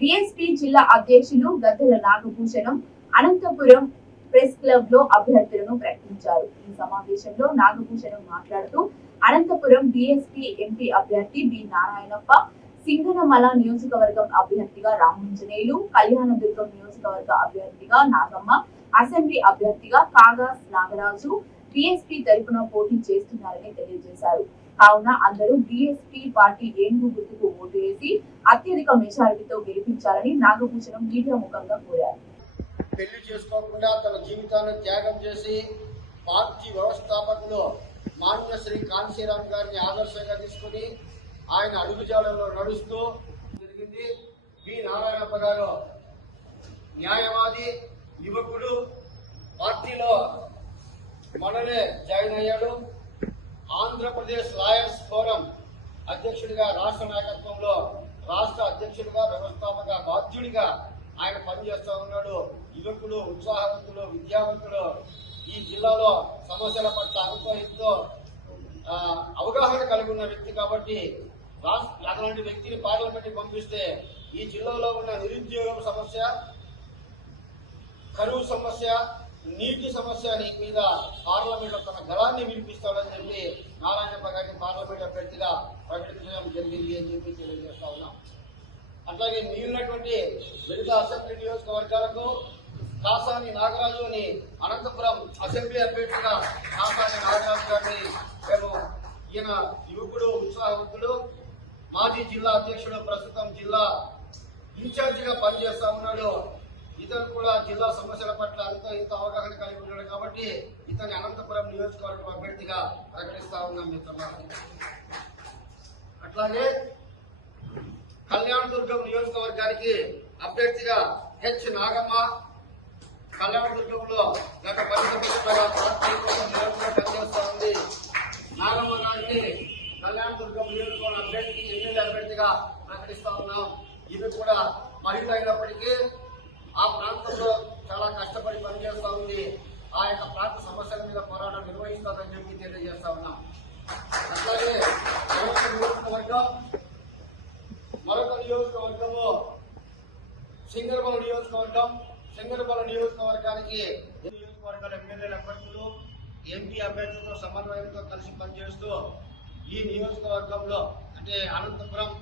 BSP జిల్లా అధ్యక్షులు గద్దెల Nagabhushanam Anantapuram press club లో అభ్యర్థులను ప్రకటించారు. ఈ సమావేశంలో నాగభూషణం మాట్లాడుతూ అనంతపురం బీఎస్పీ ఎంపీ అభ్యర్థి బి నారాయణప్ప, సింగనమల నియోజకవర్గం అభ్యర్థిగా రామంజనేయులు, కళ్యాణదుర్గం నియోజకవర్గ అభ్యర్థిగా నాగమ్మ, అసెంబ్లీ అభ్యర్థిగా కాగాస్ నాగరాజు బీఎస్పీ తరపున పోటీ చేస్తున్నారని తెలియజేశారు. కావున అందరూ బీఎస్పీ పార్టీ ఏనుగు గుర్తుకు ఓటు వేసి అత్యధిక మెజారిటీతో గెలిపించాలని నాగభూషణం మీడియా ముఖంగా కోరారు. పెళ్లి చేసుకోకుండా తన జీవితాన్ని త్యాగం చేసి పార్టీ వ్యవస్థాపకులు మాన్య శ్రీ కాంశీరామ్ గారిని ఆదర్శంగా తీసుకుని ఆయన అడుగుజాడల్లో నడుస్తూ జరిగింది. బి నారాయణప్ప గారు న్యాయవాది, యువకుడు, పార్టీలో మననే జాయిన్ అయ్యాడు. ఆంధ్రప్రదేశ్ లాయర్స్ ఫోరం అధ్యక్షుడిగా, రాష్ట్ర నాయకత్వంలో రాష్ట్ర అధ్యక్షుడిగా, వ్యవస్థాపక బాధ్యుడిగా ఆయన పనిచేస్తూ ఉన్నాడు. యువకుడు, ఉత్సాహవంతుడు, విద్యావంతుడు, ఈ జిల్లాలో సమస్యల పట్ల అంతో ఇంతో అవగాహన కలిగి ఉన్న వ్యక్తి కాబట్టి అలాంటి వ్యక్తిని పార్లమెంట్కి పంపిస్తే ఈ జిల్లాలో ఉన్న నిరుద్యోగం సమస్య, కరువు సమస్య, నీటి సమస్య మీద పార్లమెంట్ తన గళాన్ని వినిపిస్తాడని చెప్పి నారాయణప్ప గారిని పార్లమెంట్ అభ్యర్థిగా ప్రకటించడం జరిగింది అని చెప్పి తెలియజేస్తా ఉన్నాం. అట్లాగే మిగిలినటువంటి వివిధ అసెంబ్లీ నియోజకవర్గాలకు కాసాని నాగరాజు అని అనంతపురం అసెంబ్లీ అభ్యర్థిగా కాసాని నాగరాజు గారిని మేము, ఈయన యువకుడు, ఉత్సాహవంతుడు, మాజీ జిల్లా అధ్యక్షుడు, ప్రస్తుతం జిల్లా ఇన్ఛార్జిగా పనిచేస్తా ఉన్నాడు. ఇతను కూడా జిల్లా సమస్యల పట్ల అంతో ఇంత అవగాహన కలిగి ఉన్నాడు కాబట్టి ఇతని అనంతపురం నియోజకవర్గం అభ్యర్థిగా ప్రకటిస్తా ఉన్నాం మిత్రులారా. అట్లాగే కళ్యాణదుర్గం నియోజకవర్గానికి అభ్యర్థిగా హెచ్ నాగమ్మ, కళ్యాణదుర్గంలో గత 10 సంవత్సరాలుగా పార్టీ కోసం నిరంతరం పనిచేస్తా ఉంది. నాగమ్మ గారిని కళ్యాణదుర్గం నియోజకవర్గం అభ్యర్థి, ఎమ్మెల్యే అభ్యర్థిగా ప్రకటిస్తా ఉన్నాం. ఇది కూడా మహిళ అయినప్పటికీ ఆ ప్రాంతంలో చాలా కష్టపడి పనిచేస్తా ఉంది. ఆ యొక్క ప్రాంత సమస్యల మీద పోరాటం నిర్వహిస్తుందని చెప్పి తెలియజేస్తా ఉన్నాం. అట్లాగే మరొక నియోజకవర్గము సింగనమల నియోజకవర్గానికి నియోజకవర్గాల ఎమ్మెల్యేల అభ్యర్థులు, ఎంపీ అభ్యర్థులతో సమన్వయంతో కలిసి పనిచేస్తూ ఈ నియోజకవర్గంలో అంటే అనంతపురం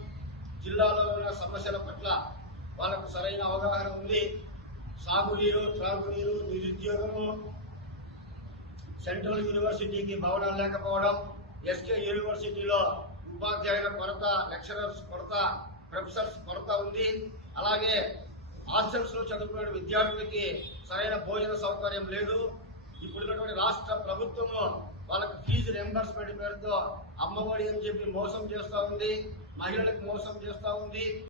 జిల్లాలో ఉన్న సమస్యల పట్ల వాళ్ళకు సరైన అవగాహన ఉంది. సాగునీరు, త్రాగునీరు, నిరుద్యోగము, సెంట్రల్ యూనివర్సిటీకి భవనాలు లేకపోవడం, ఎస్కే యూనివర్సిటీలో ఉపాధ్యాయుల కొరత, లెక్చరర్స్ కొరత, ప్రొఫెసర్స్ కొరత ఉంది. అలాగే హాస్టల్స్ లో చదువుకునే విద్యార్థులకి సరైన భోజన సౌకర్యం లేదు. ఇప్పుడున్నటువంటి రాష్ట్ర ప్రభుత్వము వాళ్ళకి ఫీజు రియంబర్స్మెంట్ పేరుతో అమ్మఒడి అని చెప్పి మోసం చేస్తూ ఉంది, మహిళలకు మోసం చేస్తూ ఉంది.